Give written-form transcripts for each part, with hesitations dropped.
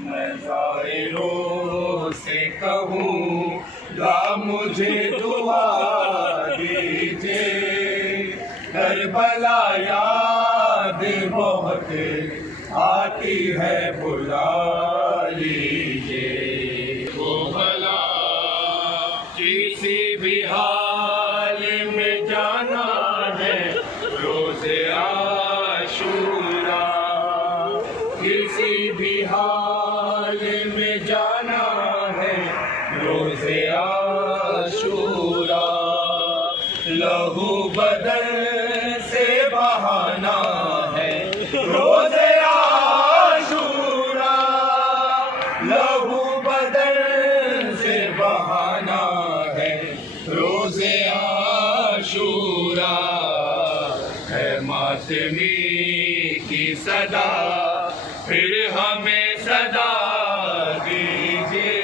میں ظاہروں سے کہوں گا مجھے دعا دیجیے، کربلا یاد بہت آتی ہے بلا لیجیے، وہ بلا کسی بھی حال میں جانا ہے روز عاشورا، کسی بھی حال میں جانا ہے روز عاشورا، لہو بدن سے بہانا ہے روز عاشورا، لہو بدن سے بہانا ہے روز عاشورا، ہے ماتمی کی صدا پھر ہمیں صدا دیجیے،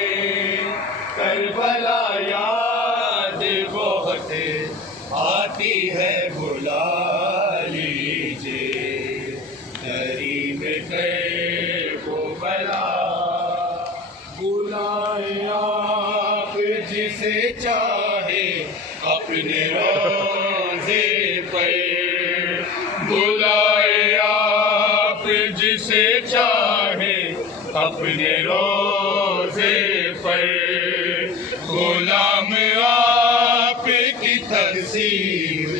کربلا یاد بہت آتی ہے بلا لیجیے، قریب ہے وہ بلا بلائے آپ جسے چاہے اپنے روضے پر، بلائے آپ جسے چاہے اپنے روضے پر، غلام آپ کی تقسیم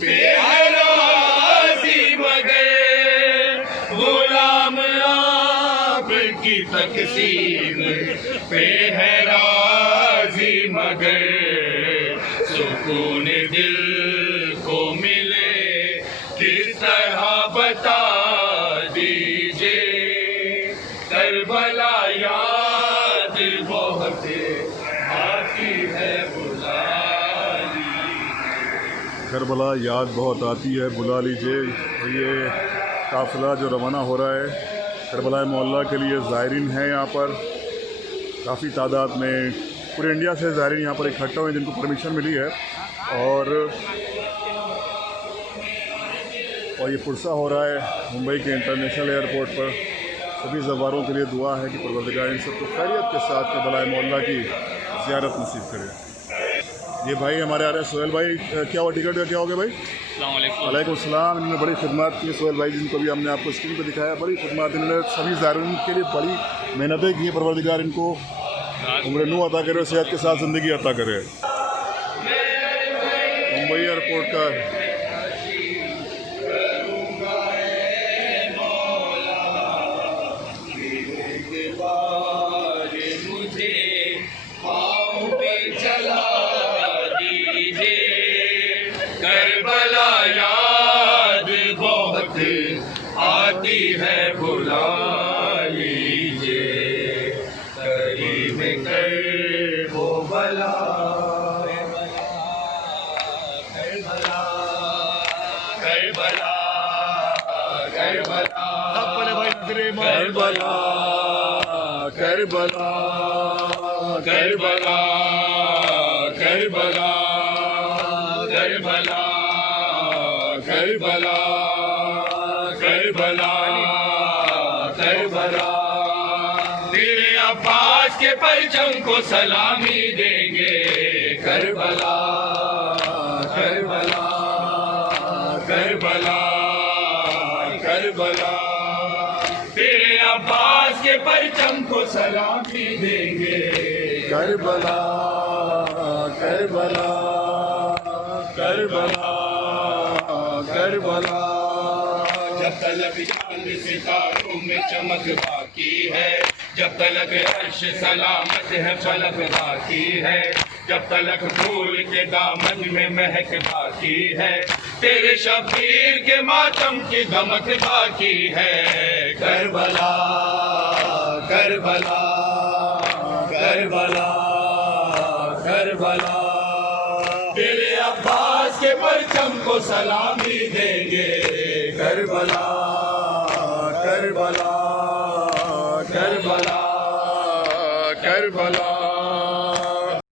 پہ ہے راضی مگر، غلام آپ کی تقسیم پہ ہے راضی مگر، سکون دل کو ملے کس طرح بتا دیجیے، کربلا یاد بہت آتی ہے بلا لیجیے، کربلا یاد بہت آتی ہے بلا لیجیے۔ اور یہ قافلہ جو روانہ ہو رہا ہے کربلا محلہ کے لیے، زائرین ہیں یہاں پر کافی تعداد میں، پورے انڈیا سے زائرین یہاں پر اکٹھا ہوئے جن کو پرمیشن ملی ہے، اور یہ پرسہ ہو رہا ہے ممبئی کے انٹرنیشنل ایئرپورٹ پر۔ سبھی زواروں کے لیے دعا ہے کہ پروردگار ان سب کو خیریت کے ساتھ کربلا محلہ کی زیارت نصیب کرے۔ یہ بھائی ہمارے آ رہے ہیں سہیل بھائی، کیا ہوا ٹکٹ کا کیا ہو گیا بھائی؟ السلام علیکم۔ وعلیکم السلام۔ انہوں نے بڑی خدمات کی سہیل بھائی، جن کو بھی ہم نے آپ کو اسکرین پہ دکھایا، بڑی خدمات انہوں نے سبھی زائرین کے لیے بڑی محنتیں کی ہیں۔ پروردگار ان کو عمر نو عطا کرے، صحت کے ساتھ زندگی عطا کرے۔ ممبئی ایئرپورٹ کا کربلا یاد بہت آتی ہے بلا لیجیے، قریب کر وہ بلا، کربلا کربلا کربلا کربلا کربلا کربلا کربلا کربلا کربلا کربلا کربلا، تیرے عباس کے پرچم کو سلامی دیں گے، کربلا کربلا کربلا کربلا، تیرے عباس کے پرچم کو سلامی دیں گے، کربلا کربلا کربلا کربلا، جب تلک چاند ستاروں میں چمک باقی ہے، جب تلک عرش سلامت ہے فلک باقی ہے، جب تلک پھول کے دامن میں مہک باقی ہے، تیرے شبیر کے ماتم کی دمک باقی ہے، کربلا کربلا کربلا کربلا، تیرے عباس کے پرچم کو سلامی دیں گے، کربلا کربلا